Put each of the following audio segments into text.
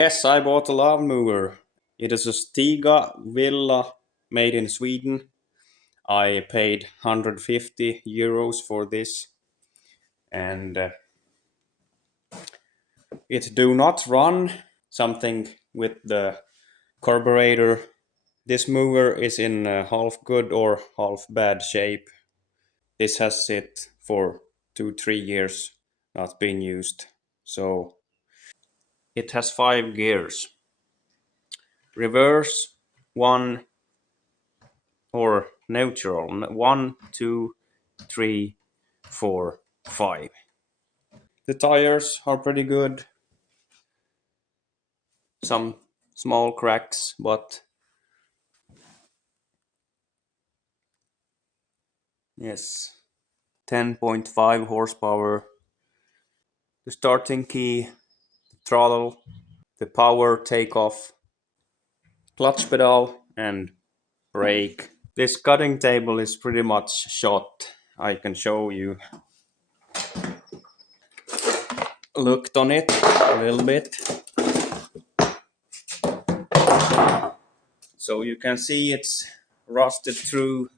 Yes, I bought a lawnmower. It is a Stiga Villa made in Sweden. I paid 150 euros for this, and it do not run. Something with the carburetor. This mower is in half good or half bad shape. This has sit for 2-3 years not being used. So it has 5 gears. Reverse, one, or neutral. 1, 2, 3, 4, 5. The tires are pretty good. Some small cracks, but yes. 10.5 horsepower. The starting key, the throttle, the power takeoff, clutch pedal, and brake. This cutting table is pretty much shot. I can show you. Looked on it a little bit. So you can see it's rusted through.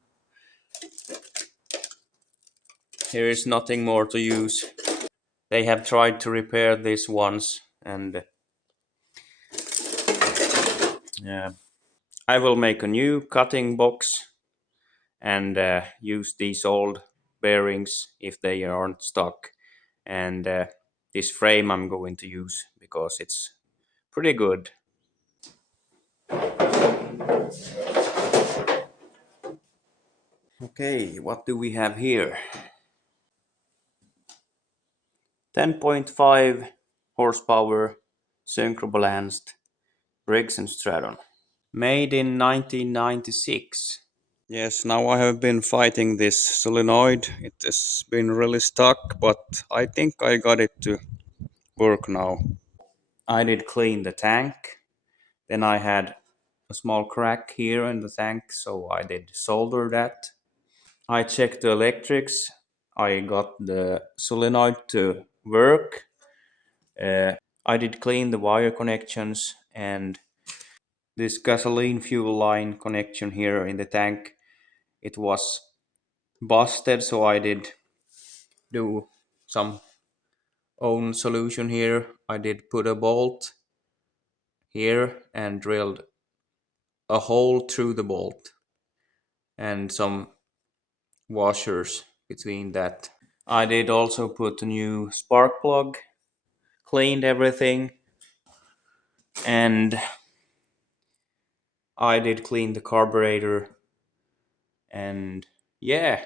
Here is nothing more to use. They have tried to repair this once, and yeah, I will make a new cutting box and use these old bearings if they aren't stuck. And this frame I'm going to use because it's pretty good. Okay, what do we have here? 10.5 horsepower, synchro-balanced Briggs & Stratton. Made in 1996. Yes, now I have been fighting this solenoid. It has been really stuck, but I think I got it to work now. I did clean the tank. Then I had a small crack here in the tank, so I did solder that. I checked the electrics. I got the solenoid to work. I did clean the wire connections, and this gasoline fuel line connection here in the tank, it was busted, so I did do some own solution here. I did put a bolt here and drilled a hole through the bolt and some washers between that. I did also put a new spark plug, cleaned everything, and I did clean the carburetor. And yeah,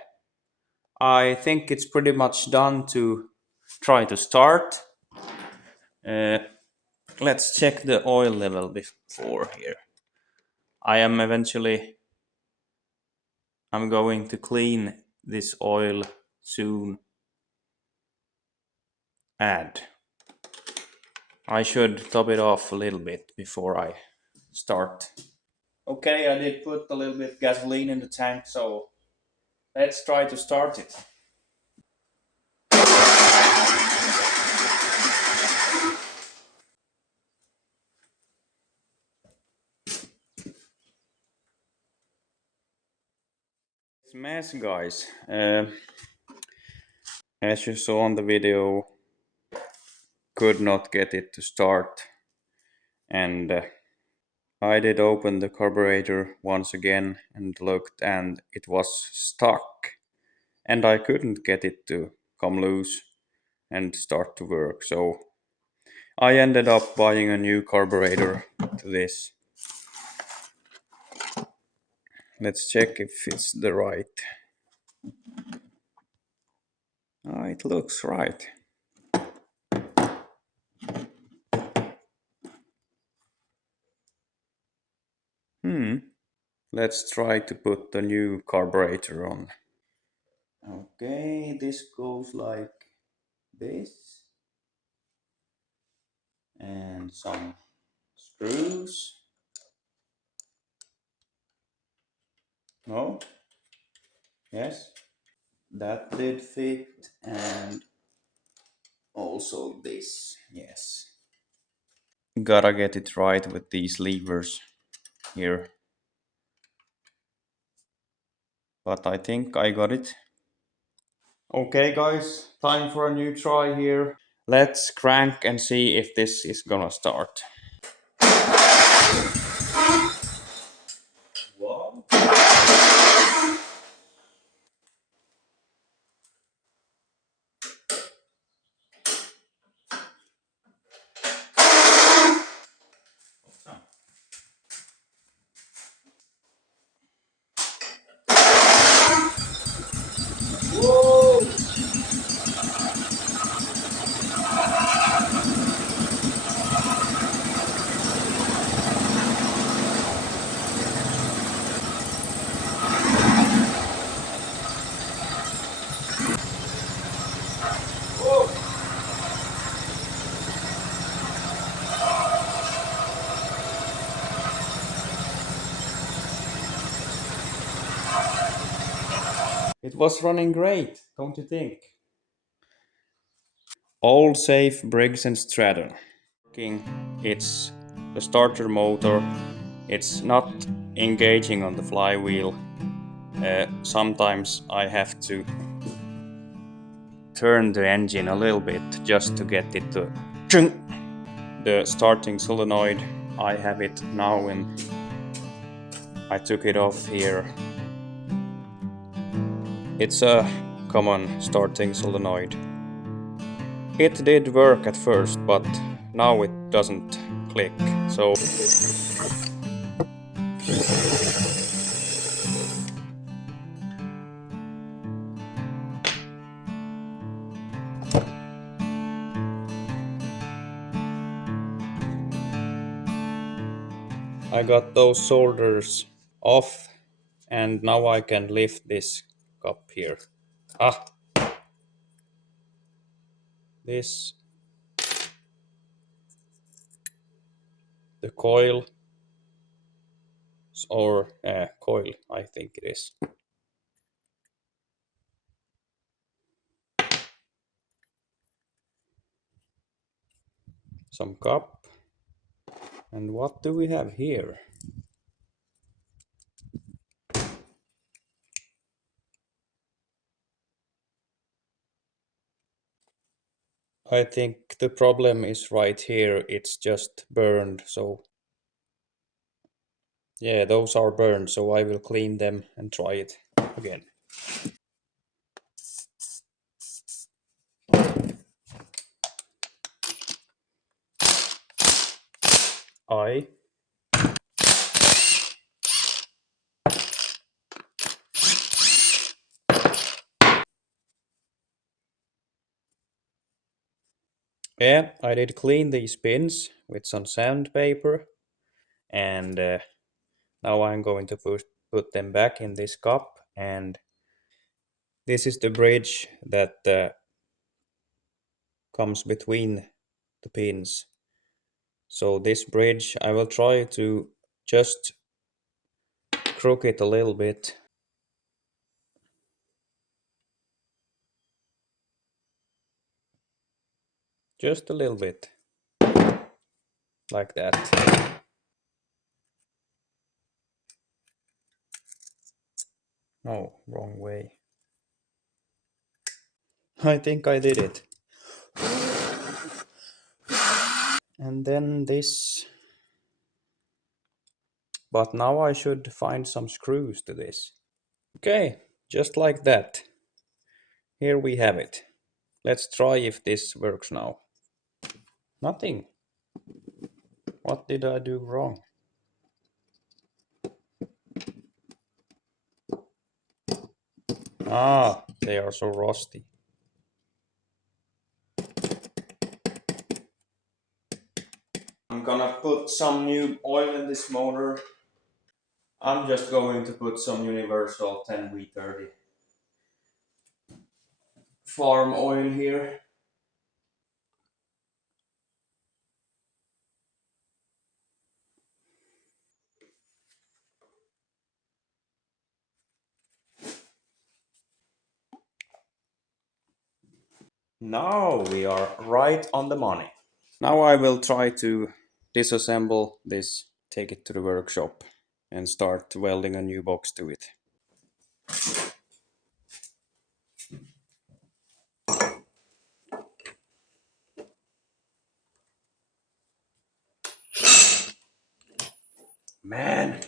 I think it's pretty much done to try to start. Uh, let's check the oil level before here. I'm going to clean this oil soon. Add. I should top it off a little bit before I start. Okay, I did put a little bit gasoline in the tank, so let's try to start it. It's a mess, guys. As you saw on the video, could not get it to start, and I did open the carburetor once again and looked, and it was stuck, and I couldn't get it to come loose and start to work. So I ended up buying a new carburetor to this. Let's check if it's the right. It looks right. Let's try to put the new carburetor on. Okay, this goes like this. And some screws. No? Yes? That did fit, and also this. Yes. Gotta get it right with these levers here. But I think I got it. Okay guys, time for a new try here. Let's crank and see if this is gonna start. Wow. It was running great, don't you think? All safe Briggs and Stratton. It's the starter motor. It's not engaging on the flywheel. Sometimes I have to turn the engine a little bit just to get it to chung. The starting solenoid. I have it now and I took it off here. It's a common starting solenoid. It did work at first, but now it doesn't click. So I got those solders off and now I can lift this cup here. Ah, this, the coil, or coil, I think it is. Some cup. And what do we have here? I think the problem is right here. It's just burned. So yeah, those are burned. So I will clean them and try it again. I Yeah, I did clean these pins with some sandpaper, and now I'm going to put them back in this cup. And this is the bridge that comes between the pins. So this bridge, I will try to just crook it a little bit. Just a little bit. Like that. No, wrong way. I think I did it. And then this. But now I should find some screws to this. Okay, just like that. Here we have it. Let's try if this works now. Nothing. What did I do wrong? Ah, they are so rusty. I'm gonna put some new oil in this motor. I'm just going to put some universal 10V30 farm oil here. Now we are right on the money. Now I will try to disassemble this, take it to the workshop, and start welding a new box to it. Man!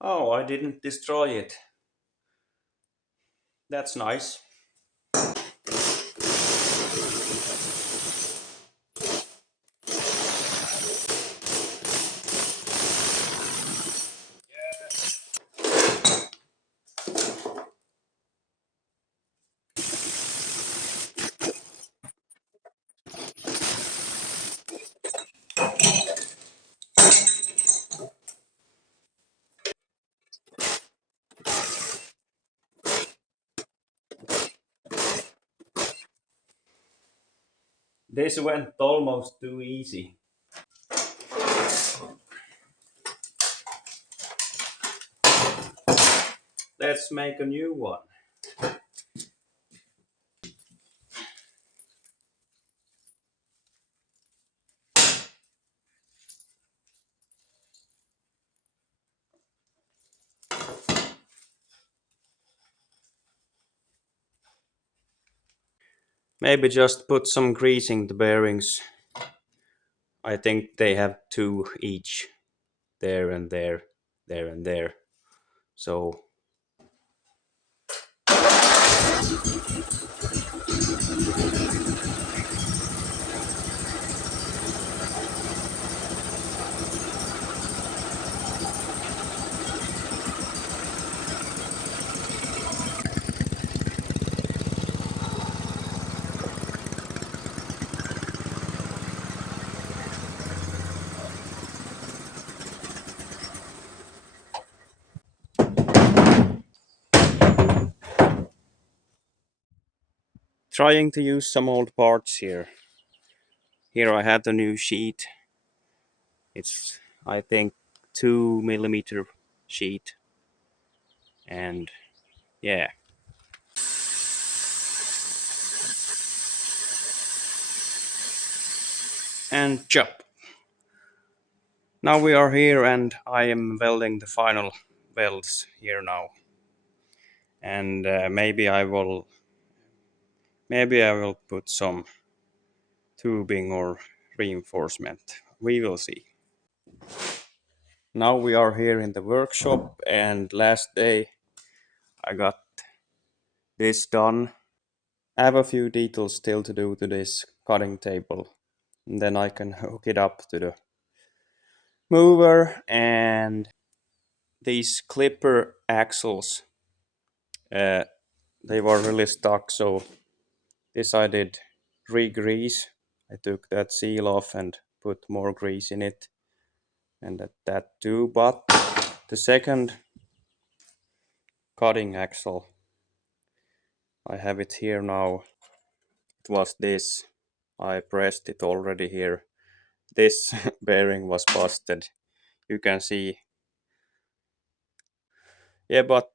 Oh, I didn't destroy it. That's nice. This went almost too easy. Let's make a new one. Maybe just put some greasing the bearings. I think they have two each. There and there, there and there. So trying to use some old parts here. Here I had the new sheet. It's, I think, 2 mm sheet. And yeah. And chop. Now we are here and I am welding the final welds here now. And maybe I will put some tubing or reinforcement. We will see. Now we are here in the workshop and last day I got this done. I have a few details still to do to this cutting table. And then I can hook it up to the mower and these clipper axles. They were really stuck, so this I did re-grease. I took that seal off and put more grease in it. And that too, but the second cutting axle, I have it here now. It was this. I pressed it already here. This bearing was busted. You can see. Yeah, but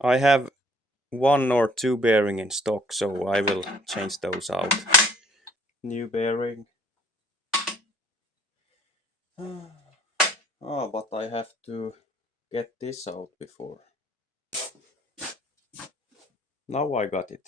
I have one or two bearing in stock, so I will change those out. New bearing. Oh, but I have to get this out before. Now I got it.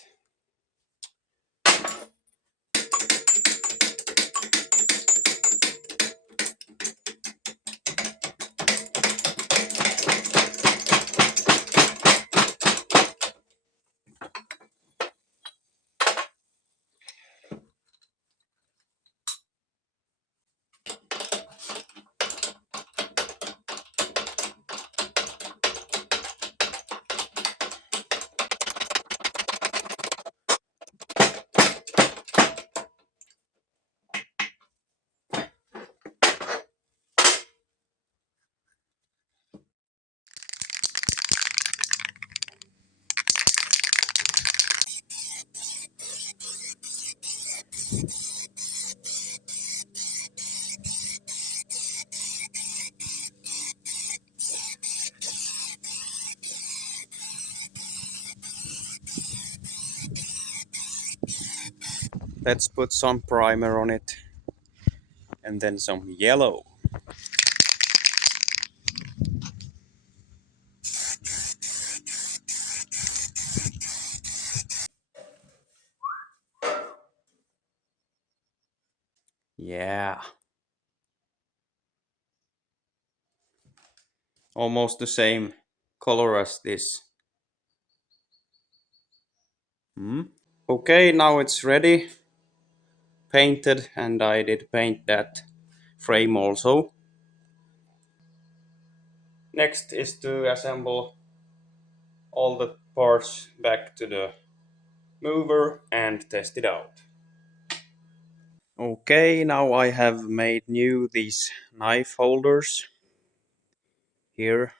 Let's put some primer on it and then some yellow. Yeah, almost the same color as this. Hmm? Okay, now it's ready, painted, and I did paint that frame also. Next is to assemble all the parts back to the mover and test it out. Okay, now I have made new these knife holders. Here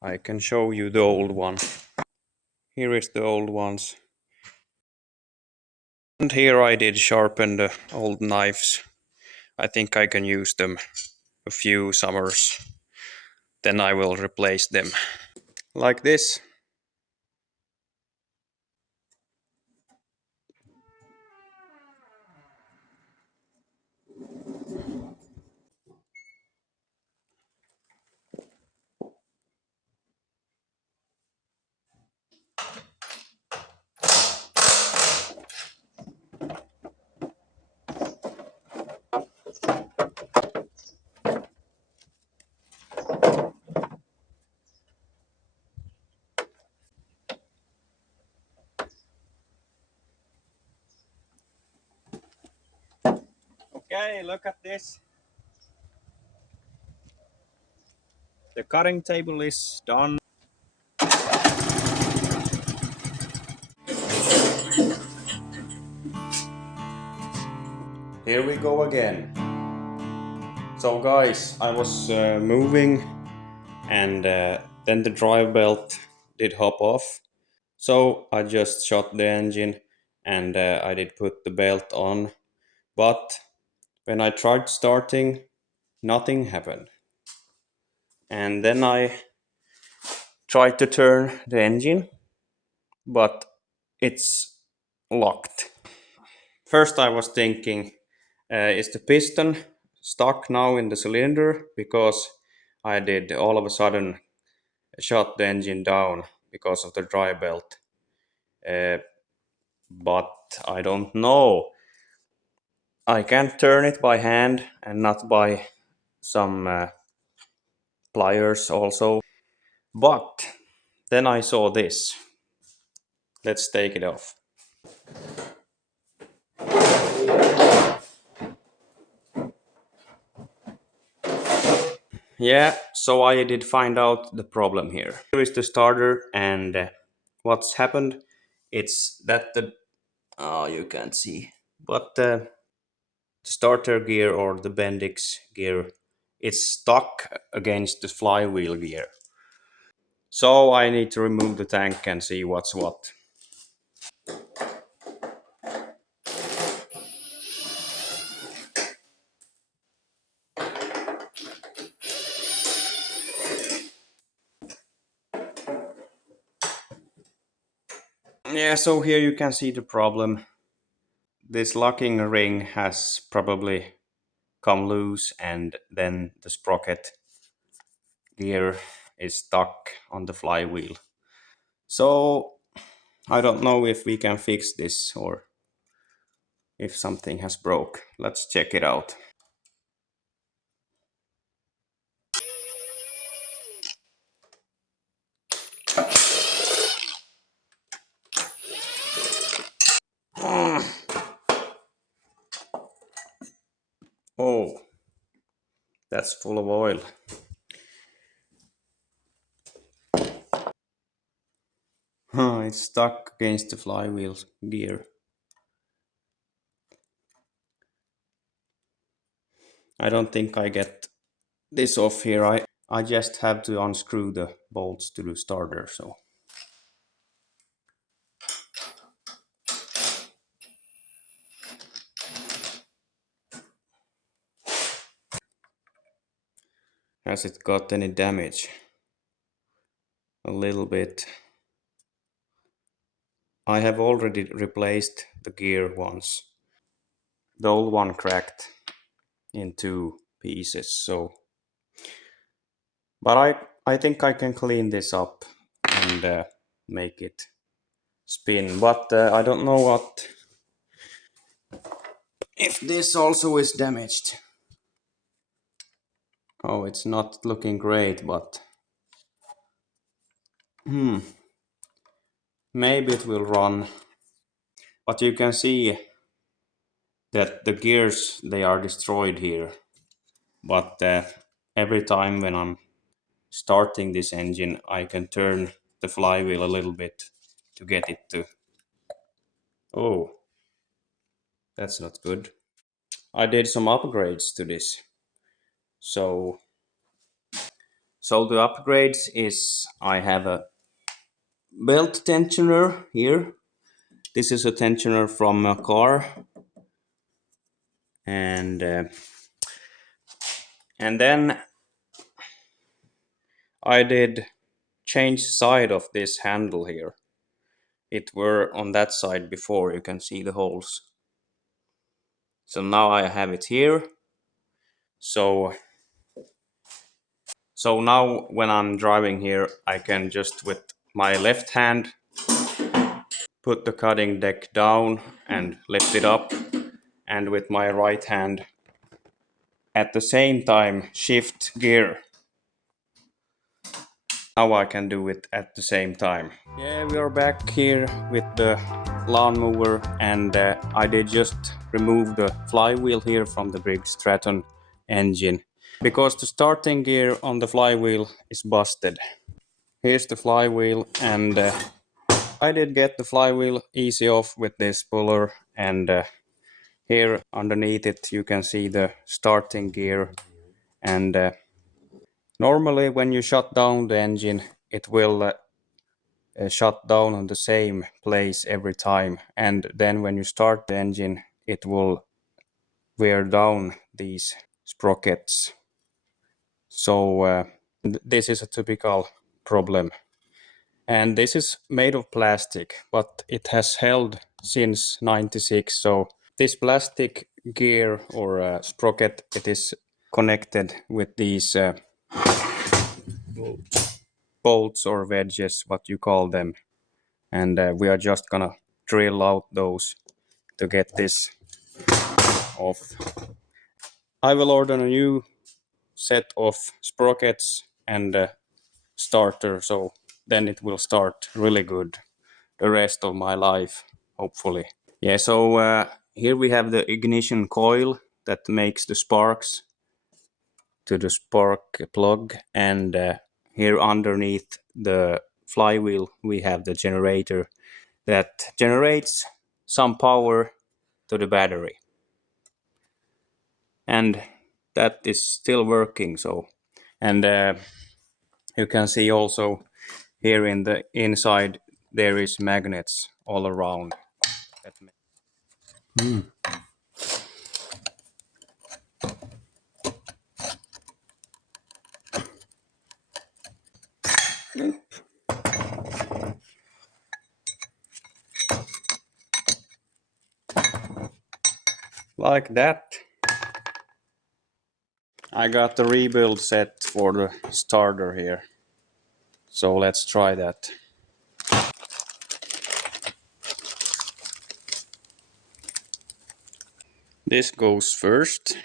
I can show you the old one. Here is the old ones. And here I did sharpen the old knives. I think I can use them a few summers. Then I will replace them. Like this. Okay, look at this. The cutting table is done. Here we go again. So guys, I was moving and then the drive belt did hop off. So I just shot the engine and I did put the belt on. But when I tried starting, nothing happened. And then I tried to turn the engine, but it's locked. First I was thinking, is the piston stuck now in the cylinder? Because I did all of a sudden shut the engine down because of the drive belt. Uh, but I don't know. I can turn it by hand and not by some pliers also. But then I saw this. Let's take it off. Yeah, so I did find out the problem here. Here is the starter, and what's happened? It's that the you can't see, but the starter gear or the Bendix gear, it's stuck against the flywheel gear. So I need to remove the tank and see what's what. Yeah, so here you can see the problem. This locking ring has probably come loose and then the sprocket gear is stuck on the flywheel. So I don't know if we can fix this or if something has broke. Let's check it out. Oh, that's full of oil. It's stuck against the flywheel gear. I don't think I get this off here. I just have to unscrew the bolts to the starter. So has it got any damage? A little bit. I have already replaced the gear once. The old one cracked in two pieces, so but I think I can clean this up and make it spin, but I don't know what if this also is damaged. Oh, it's not looking great, but maybe it will run. But you can see that the gears, they are destroyed here. But every time when I'm starting this engine, I can turn the flywheel a little bit to get it to. Oh, that's not good. I did some upgrades to this. So the upgrades is I have a belt tensioner here. This is a tensioner from a car, and then I did change side of this handle here. It were on that side before, you can see the holes. So now I have it here. So now when I'm driving here, I can just with my left hand put the cutting deck down and lift it up, and with my right hand at the same time shift gear. Now I can do it at the same time. Yeah, we are back here with the lawnmower, and I did just remove the flywheel here from the Briggs Stratton engine because the starting gear on the flywheel is busted. Here's the flywheel, and I did get the flywheel easy off with this puller, and here underneath it you can see the starting gear, and normally when you shut down the engine it will shut down on the same place every time, and then when you start the engine it will wear down these sprockets. So this is a typical problem, and this is made of plastic, but it has held since 96. So this plastic gear or sprocket, it is connected with these bolts or wedges, what you call them, and we are just gonna drill out those to get this off. I will order a new set of sprockets and a starter, so then it will start really good the rest of my life, hopefully. Yeah, so here we have the ignition coil that makes the sparks to the spark plug, and here underneath the flywheel we have the generator that generates some power to the battery, and that is still working. So, and you can see also here in the inside there is magnets all around. Like that. I got the rebuild set for the starter here, so let's try that. This goes first.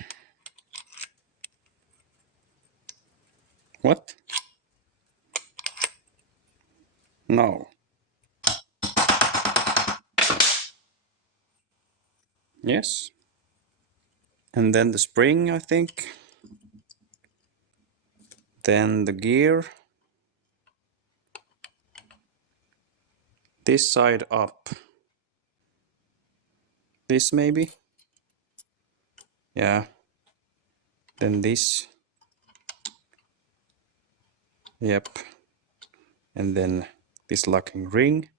What? No. Yes. And then the spring, I think. Then the gear. This side up. This maybe? Yeah. Then this. Yep. And then this locking ring.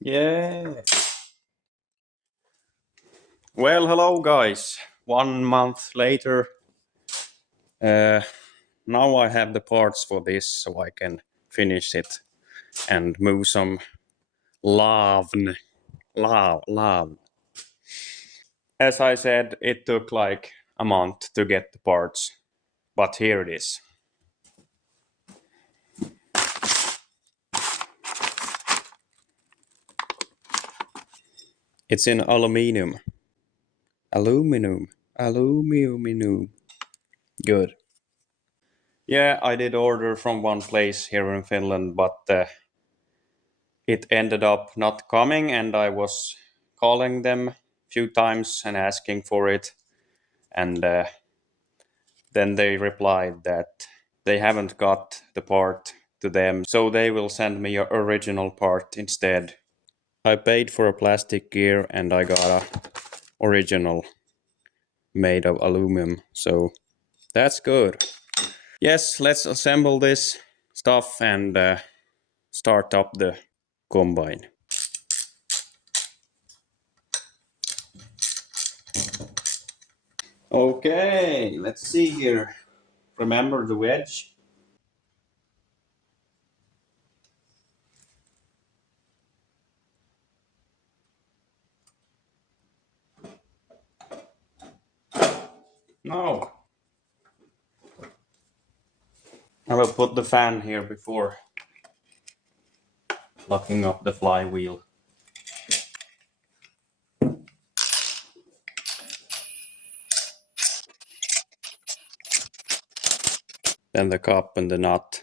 Yeah. Well, hello guys. 1 month later. now I have the parts for this, so I can finish it and move some love. As I said, it took like a month to get the parts, but here it is. It's in aluminum. Aluminum. Good. Yeah, I did order from one place here in Finland, but it ended up not coming, and I was calling them a few times and asking for it, and then they replied that they haven't got the part to them, so they will send me an original part instead. I paid for a plastic gear and I got a original made of aluminum, so that's good. Yes, let's assemble this stuff and start up the combine. Okay, let's see here. Remember the wedge? No. I will put the fan here before locking up the flywheel. Then the cup and the nut.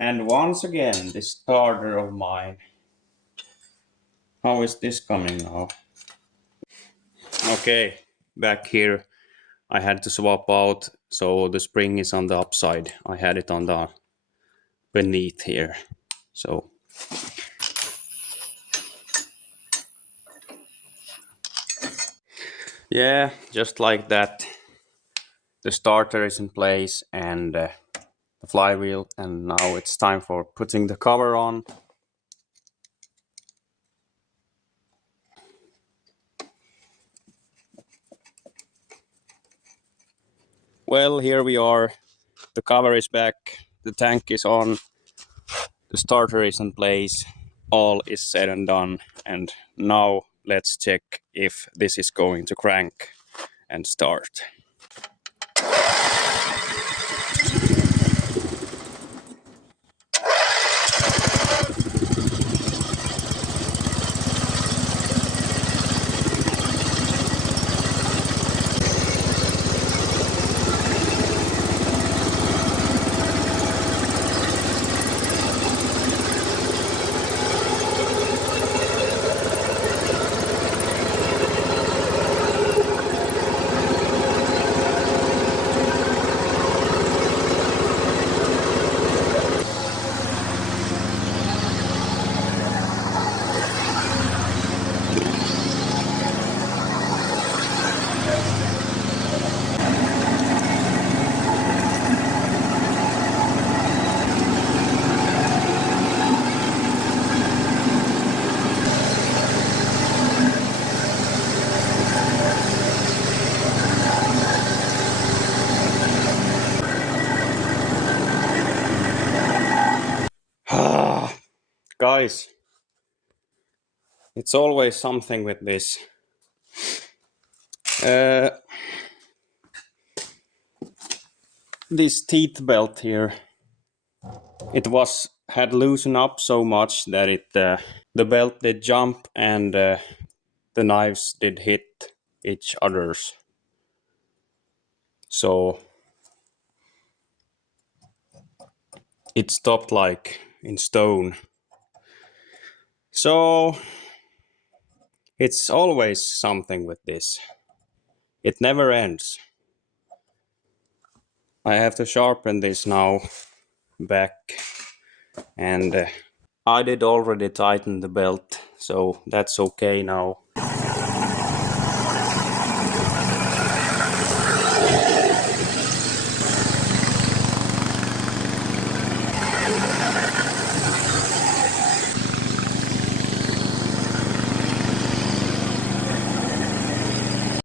And once again, this starter of mine. How is this coming now? Okay, back here. I had to swap out, so the spring is on the upside. I had it on the beneath here. So yeah, just like that. The starter is in place and the flywheel, and now it's time for putting the cover on. Well, here we are. The cover is back, the tank is on, the starter is in place, all is said and done, and now let's check if this is going to crank and start. Guys, it's always something with this. This teeth belt here, it had loosened up so much that the belt did jump and the knives did hit each others. So it stopped like in stone. So it's always something with this. It never ends. I have to sharpen this now back, and I did already tighten the belt, so that's okay now.